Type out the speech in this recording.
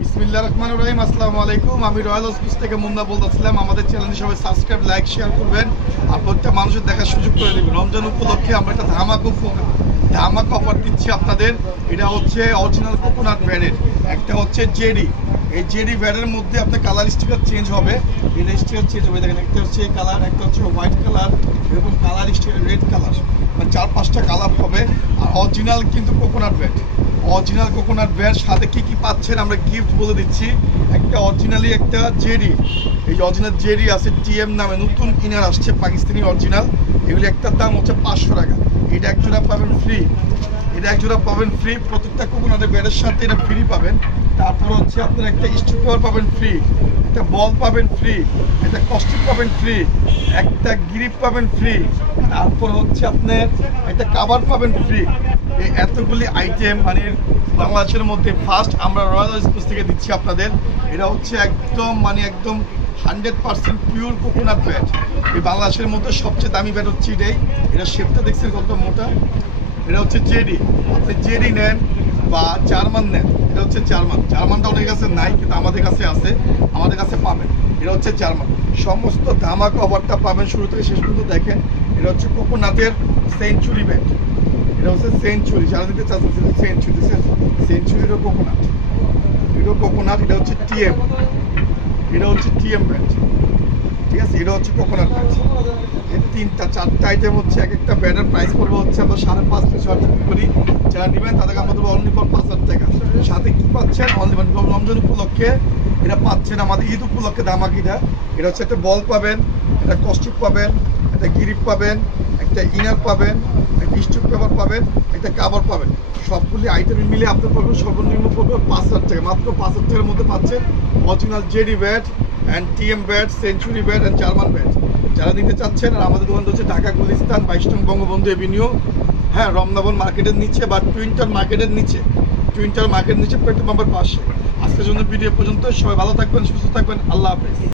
বিসমিল্লাহির রহমানির রহিম। আসসালামু আলাইকুম। আমি রয়্যাল হসপিস থেকে মুন্না বলতেছিলাম। আমাদের চ্যানেলটি সবাই সাবস্ক্রাইব, লাইক, শেয়ার করবেন আর প্রত্যেকটা মানুষের দেখার সুযোগ করে দেবেন। রমজান উপলক্ষে আমরা একটা ধামাকা অফার দিচ্ছি আপনাদের। এটা হচ্ছে অরিজিনাল কোকোনাট ব্র্যান্ডের, একটা হচ্ছে জেডি। এই জেডি ব্র্যান্ডের মধ্যে আপনার কালার স্টিকার চেঞ্জ হবে, এটা স্টিকার চেঞ্জ হবে। দেখেন, একটা হচ্ছে কালার, একটা হচ্ছে হোয়াইট কালার, এরকম কালার স্টিকার, রেড কালার, মানে 4-5টা কালার হবে। আর অরিজিনাল কিন্তু coconut brand, original coconut brand. সাথে কি কি পাচ্ছেন আমরা গিফট বলে দিচ্ছি। একটা অরিজিনালি একটা জেডি, এই যে অরিজিনাল জেডি আছে, টিএম নামে নতুন ইনার আসছে পাকিস্তানি অরিজিনাল। এগুলি একটার দাম হচ্ছে 500 টাকা। এটা এক জোড়া পাবেন ফ্রি, এটা এক জোড়া পাবেন ফ্রি। প্রত্যেকটা কোকোনাটের ব্যাটের সাথে এটা ফ্রি পাবেন। তারপর হচ্ছে আপনার একটা স্টিক কভার পাবেন ফ্রি, একটা বল পাবেন ফ্রি, একটা কস্টিক পাবেন ফ্রি, একটা গ্রিপ পাবেন ফ্রি, তারপর হচ্ছে আপনার একটা কাভার পাবেন ফ্রি। এই এতগুলি আইটেম মানে বাংলাদেশের মধ্যে ফার্স্ট আমরা রয়্যাল হসপিস থেকে দিচ্ছি আপনাদের। এটা হচ্ছে একদম মানে একদম 100% পিওর কোকোনাট ব্যাট। এই বাংলাদেশের মধ্যে সবচেয়ে দামি ব্যাট হচ্ছে এটাই। এটা শেপটা দেখছেন কত মোটা। এটা হচ্ছে জেডি। আপনি জেডি নেন বা জার্মান নেন, এটা হচ্ছে জার্মানটা অনেক কাছে নাই, কিন্তু আমাদের কাছে আছে, আমাদের কাছে পাবেন। এটা হচ্ছে জার্মান। সমস্ত ধামাকা অফারটা পাবেন শুরু থেকে শেষ পর্যন্ত। দেখেন, এটা হচ্ছে কোকোনাটের সেঞ্চুরি ব্যাট। এটা হচ্ছে সেঞ্চুরি, যারা দিতে চাচ্ছেন সেঞ্চুরি, সেঞ্চুরিরও কোকোনাট, এটাও কোকোনাট। এটা হচ্ছে টিএম, এটা হচ্ছে টিএম ব্যাট, ঠিক আছে। এটা হচ্ছে কোকোনাট ব্যাট। এই 3-4টা আইটেম হচ্ছে, এক একটা ব্যাটের প্রাইস পড়বে হচ্ছে আমরা 5.5-6 টাকা করি। যারা নেবেন তাদেরকে আমাদের অনলি ফর 5,000 টাকা। সাথে কি পাচ্ছেন, অনলি রমজান উপলক্ষে এটা পাচ্ছেন, আমাদের ঈদ উপলক্ষে ধামাকিটা। এটা হচ্ছে একটা বল পাবেন, একটা কস্টিক পাবেন, একটা গ্রিপ পাবেন, একটা ইনার পাবেন, একটা স্টিক পেপার পাবেন, একটা কাভার পাবেন। সবগুলি আইটেম মিলে আপনার পড়বে সর্বনিম্ন পড়বে 5,000 টাকা। মাত্র 5,000 টাকার মধ্যে পাচ্ছেন original JD bat and TM bat, century bat and German bat. যারা নিতে চাচ্ছেন, আর আমাদের দোকান হচ্ছে ঢাকা গুলিস্তান 22 নং বঙ্গবন্ধু এভিনিউ, হ্যাঁ, রমনাবন মার্কেটের নিচে বা টুইন্টার মার্কেটের নিচে, পেট্রোল পাম্পের পাশে। আজকের জন্য ভিডিও পর্যন্ত। সবাই ভালো থাকবেন, সুস্থ থাকবেন। আল্লাহ হাফেজ।